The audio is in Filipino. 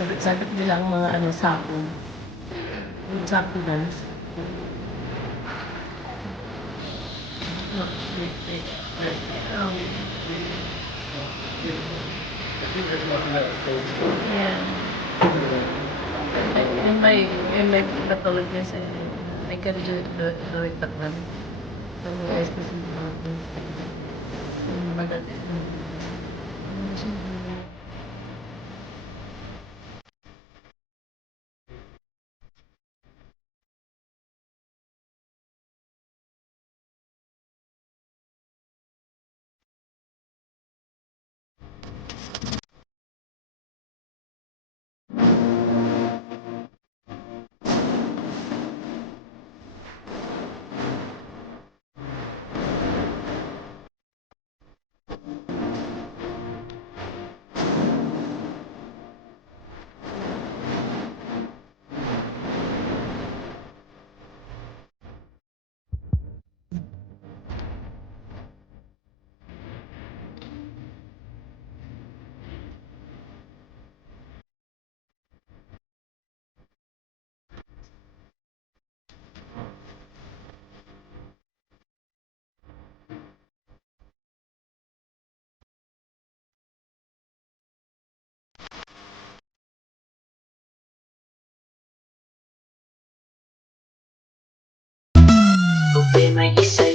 Sakit-sakit nila ang mga ano, sako. Yung sako na. Yan. May patulog niya sa I can do it at lang. Otherwise, kasi bagat. Problema isa